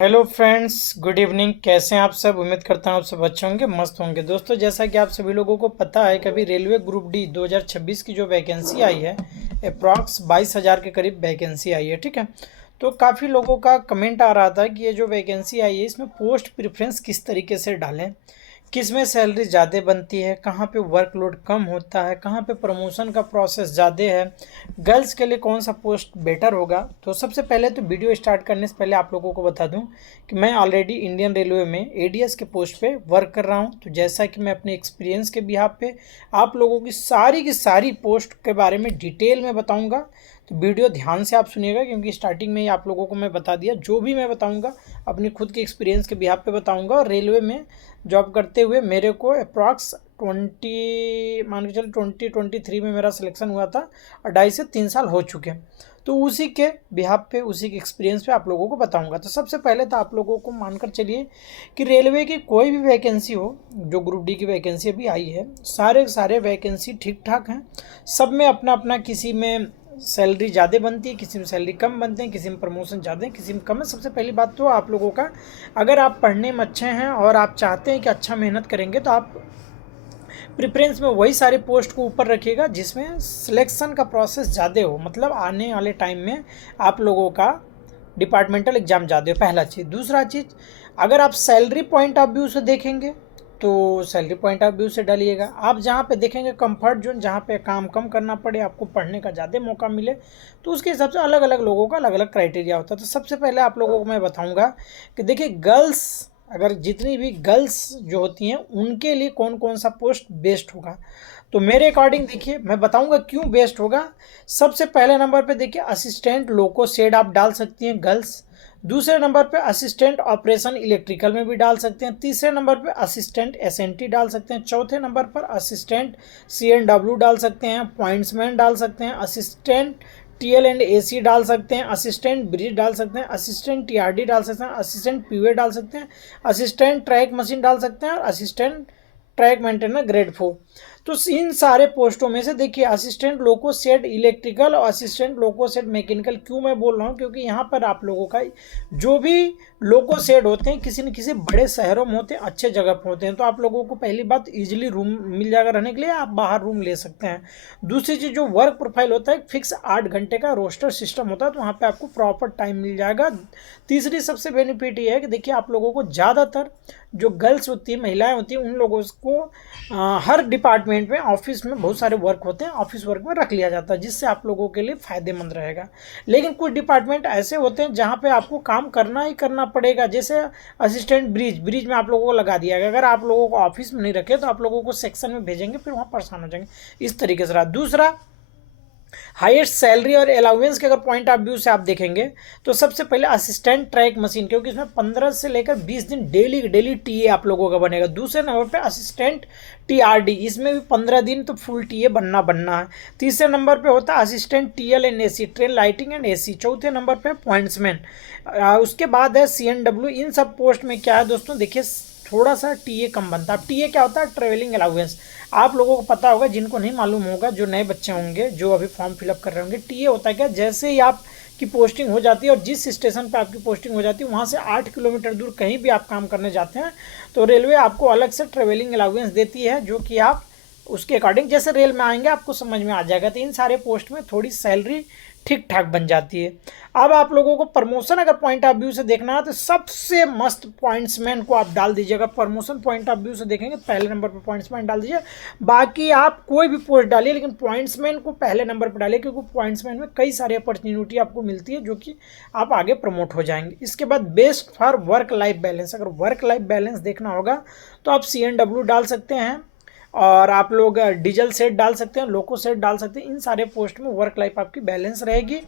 Hello friends, good evening. कैसे हैं आप सब? उम्मीद करता हूँ आप सब अच्छे होंगे, मस्त होंगे। दोस्तों, जैसा कि आप सभी लोगों को पता है कि अभी रेलवे ग्रुप डी 2026 की जो वैकेंसी आई है, अप्रॉक्स 22,000 के करीब वैकेंसी आई है। ठीक है, तो काफ़ी लोगों का कमेंट आ रहा था कि ये जो वैकेंसी आई है इसमें पोस्ट प्रेफरेंस किस तरीके से डालें, किस में सैलरी ज़्यादा बनती है, कहाँ पे वर्कलोड कम होता है, कहाँ पे प्रमोशन का प्रोसेस ज़्यादा है, गर्ल्स के लिए कौन सा पोस्ट बेटर होगा। तो सबसे पहले तो वीडियो स्टार्ट करने से पहले आप लोगों को बता दूं कि मैं ऑलरेडी इंडियन रेलवे में एडीएस के पोस्ट पे वर्क कर रहा हूं। तो जैसा कि मैं अपने एक्सपीरियंस के बिहाफ पे आप लोगों की सारी पोस्ट के बारे में डिटेल में बताऊँगा। तो वीडियो ध्यान से आप सुनिएगा, क्योंकि स्टार्टिंग में ही आप लोगों को मैं बता दिया, जो भी मैं बताऊंगा अपनी खुद के एक्सपीरियंस के बिहाफ पे बताऊंगा। और रेलवे में जॉब करते हुए मेरे को अप्रॉक्स 2023 में मेरा सिलेक्शन हुआ था और 2.5 से 3 साल हो चुके हैं। तो उसी के बिहाफ पे, उसी के एक्सपीरियंस पे आप लोगों को बताऊंगा। तो सबसे पहले तो आप लोगों को मानकर चलिए कि रेलवे की कोई भी वैकेंसी हो, जो ग्रुप डी की वैकेंसी अभी आई है, सारे वैकेंसी ठीक ठाक हैं। सब में अपना अपना, किसी में सैलरी ज़्यादा बनती है, किसी में सैलरी कम बनते हैं, किसी में प्रमोशन ज़्यादा है, किसी में कम है। सबसे पहली बात तो आप लोगों का, अगर आप पढ़ने में अच्छे हैं और आप चाहते हैं कि अच्छा मेहनत करेंगे, तो आप प्रेफरेंस में वही सारे पोस्ट को ऊपर रखिएगा जिसमें सिलेक्शन का प्रोसेस ज़्यादा हो। मतलब आने वाले टाइम में आप लोगों का डिपार्टमेंटल एग्ज़ाम ज़्यादा हो, पहला चीज़। दूसरा चीज़, अगर आप सैलरी पॉइंट ऑफ व्यू से देखेंगे तो सैलरी पॉइंट ऑफ व्यू से डालिएगा। आप जहाँ पे देखेंगे कंफर्ट जोन, जहाँ पे काम कम करना पड़े, आपको पढ़ने का ज़्यादा मौका मिले, तो उसके हिसाब से अलग अलग लोगों का अलग अलग क्राइटेरिया होता है। तो सबसे पहले आप लोगों को मैं बताऊँगा कि देखिए, गर्ल्स, अगर जितनी भी गर्ल्स जो होती हैं उनके लिए कौन कौन सा पोस्ट बेस्ट होगा। तो मेरे अकॉर्डिंग देखिए, मैं बताऊंगा क्यों बेस्ट होगा। सबसे पहले नंबर पे देखिए, असिस्टेंट लोको शेड आप डाल सकती हैं गर्ल्स। दूसरे नंबर पे असिस्टेंट ऑपरेशन इलेक्ट्रिकल में भी डाल सकते हैं। तीसरे नंबर पे असिस्टेंट एसएनटी डाल सकते हैं। चौथे नंबर पर असिस्टेंट सीएनडब्ल्यू डाल सकते हैं। पॉइंट्समैन डाल सकते हैं। असिस्टेंट टीएल एंड एसी डाल सकते हैं। असिस्टेंट ब्रिज डाल सकते हैं। असिस्टेंट टीआरडी डाल सकते हैं। असिस्टेंट पीवे डाल सकते हैं। असिस्टेंट ट्रैक मशीन डाल सकते हैं। और असिस्टेंट ट्रैक मेंटेनर ग्रेड 4। तो इन सारे पोस्टों में से देखिए, असिस्टेंट लोको शेड इलेक्ट्रिकल और असिस्टेंट लोको शेड मैकेनिकल, क्यों मैं बोल रहा हूँ, क्योंकि यहाँ पर आप लोगों का जो भी लोको शेड होते हैं किसी न किसी बड़े शहरों में होते हैं, अच्छे जगह पर होते हैं। तो आप लोगों को पहली बात, इजीली रूम मिल जाएगा रहने के लिए, आप बाहर रूम ले सकते हैं। दूसरी चीज़, जो वर्क प्रोफाइल होता है, फिक्स 8 घंटे का रोस्टर सिस्टम होता है, तो वहाँ पर आपको प्रॉपर टाइम मिल जाएगा। तीसरी सबसे बेनिफिट ये है कि देखिए, आप लोगों को ज़्यादातर जो गर्ल्स होती है, महिलाएं होती हैं, उन लोगों को हर डिपार्टमेंट में, ऑफिस में बहुत सारे वर्क होते हैं, ऑफिस वर्क में रख लिया जाता है, जिससे आप लोगों के लिए फ़ायदेमंद रहेगा। लेकिन कुछ डिपार्टमेंट ऐसे होते हैं जहाँ पे आपको काम करना ही करना पड़ेगा। जैसे असिस्टेंट ब्रिज में आप लोगों को लगा दिया गया, अगर आप लोगों को ऑफिस में नहीं रखे तो आप लोगों को सेक्शन में भेजेंगे, फिर वहाँ परेशान हो जाएंगे। इस तरीके से रहा। दूसरा, हाईएस्ट सैलरी और अलाउंस के अगर पॉइंट ऑफ व्यू से आप देखेंगे तो सबसे पहले असिस्टेंट ट्रैक मशीन, क्योंकि इसमें 15 से लेकर 20 दिन डेली टीए आप लोगों का बनेगा। दूसरे नंबर पे असिस्टेंट टीआरडी, इसमें भी 15 दिन तो फुल टीए बनना है। तीसरे नंबर पे होता है assistant TL and AC, train lighting and AC. चौथे नंबर पे पॉइंट्समैन। उसके बाद है सीएनडब्ल्यू। इन सब पोस्ट में क्या है दोस्तों, देखिए, थोड़ा सा टीए कम बनता है। टीए क्या होता है? Travelling allowance. आप लोगों को पता होगा, जिनको नहीं मालूम होगा, जो नए बच्चे होंगे जो अभी फॉर्म फिलअप कर रहे होंगे, टीए होता है क्या, जैसे ही आप की पोस्टिंग हो जाती है और जिस स्टेशन पर आपकी पोस्टिंग हो जाती है वहाँ से 8 किलोमीटर दूर कहीं भी आप काम करने जाते हैं तो रेलवे आपको अलग से ट्रेवलिंग अलाउंस देती है, जो कि आप उसके अकॉर्डिंग जैसे रेल में आएंगे आपको समझ में आ जाएगा। तो इन सारे पोस्ट में थोड़ी सैलरी ठीक ठाक बन जाती है। अब आप लोगों को प्रमोशन अगर पॉइंट ऑफ व्यू से देखना है तो सबसे मस्त पॉइंट्समैन को आप डाल दीजिए। अगर प्रमोशन पॉइंट ऑफ व्यू से देखेंगे पहले नंबर पर पॉइंट्समैन डाल दीजिए। बाकी आप कोई भी पोस्ट डालिए, लेकिन पॉइंट्समैन को पहले नंबर पर डालिए, क्योंकि पॉइंट्समैन में कई सारी अपॉर्चुनिटी आपको मिलती है, जो कि आप आगे प्रमोट हो जाएंगे। इसके बाद best for work life balance, अगर वर्क लाइफ बैलेंस देखना होगा तो आप सीएनडब्ल्यू डाल सकते हैं, और आप लोग डीजल सेट डाल सकते हैं, लोको सेट डाल सकते हैं। इन सारे पोस्ट में वर्क लाइफ आपकी बैलेंस रहेगी।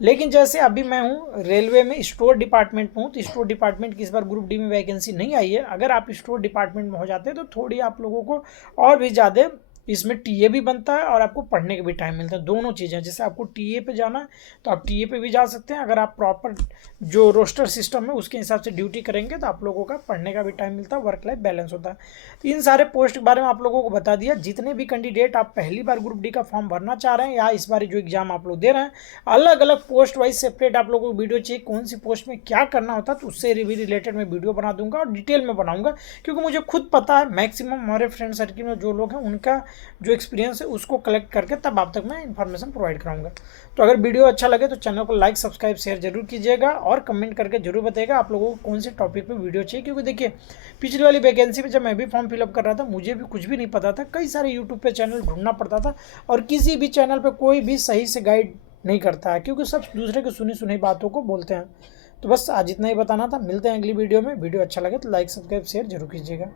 लेकिन जैसे अभी मैं हूँ रेलवे में स्टोर डिपार्टमेंट में हूँ, तो स्टोर डिपार्टमेंट की इस बार ग्रुप डी में वैकेंसी नहीं आई है। अगर आप स्टोर डिपार्टमेंट में हो जाते हैं तो थोड़ी आप लोगों को और भी ज़्यादा इसमें टीए भी बनता है और आपको पढ़ने का भी टाइम मिलता है, दोनों चीज़ें। जैसे आपको टीए पे जाना है तो आप टीए पे भी जा सकते हैं, अगर आप प्रॉपर जो रोस्टर सिस्टम है उसके हिसाब से ड्यूटी करेंगे तो आप लोगों का पढ़ने का भी टाइम मिलता है, वर्क लाइफ बैलेंस होता है। तो इन सारे पोस्ट के बारे में आप लोगों को बता दिया। जितने भी कैंडिडेट आप पहली बार ग्रुप डी का फॉर्म भरना चाह रहे हैं या इस बार जो एग्जाम आप लोग दे रहे हैं, अलग अलग पोस्ट वाइज सेपरेट आप लोगों को वीडियो चाहिए कौन सी पोस्ट में क्या करना होता है, तो उससे भी रिलेटेड मैं वीडियो बना दूंगा और डिटेल में बनाऊंगा, क्योंकि मुझे खुद पता है मैक्सिमम हमारे फ्रेंड सर्किल में जो लोग हैं उनका जो एक्सपीरियंस है उसको कलेक्ट करके तब आप तक मैं इन्फॉर्मेशन प्रोवाइड कराऊंगा। तो अगर वीडियो अच्छा लगे तो चैनल को लाइक सब्सक्राइब शेयर जरूर कीजिएगा और कमेंट करके जरूर बताइएगा आप लोगों को कौन से टॉपिक पे वीडियो चाहिए, क्योंकि देखिए पिछली वाली वैकेंसी में जब मैं भी फॉर्म फिलअप कर रहा था मुझे भी कुछ भी नहीं पता था, कई सारे यूट्यूब पे चैनल ढूंढना पड़ता था और किसी भी चैनल पे कोई भी सही से गाइड नहीं करता है, क्योंकि सब दूसरे की सुनी सुनी बातों को बोलते हैं। तो बस आज इतना ही बताना था, मिलते हैं अगली वीडियो में। वीडियो अच्छा लगे तो लाइक सब्सक्राइब शेयर जरूर कीजिएगा।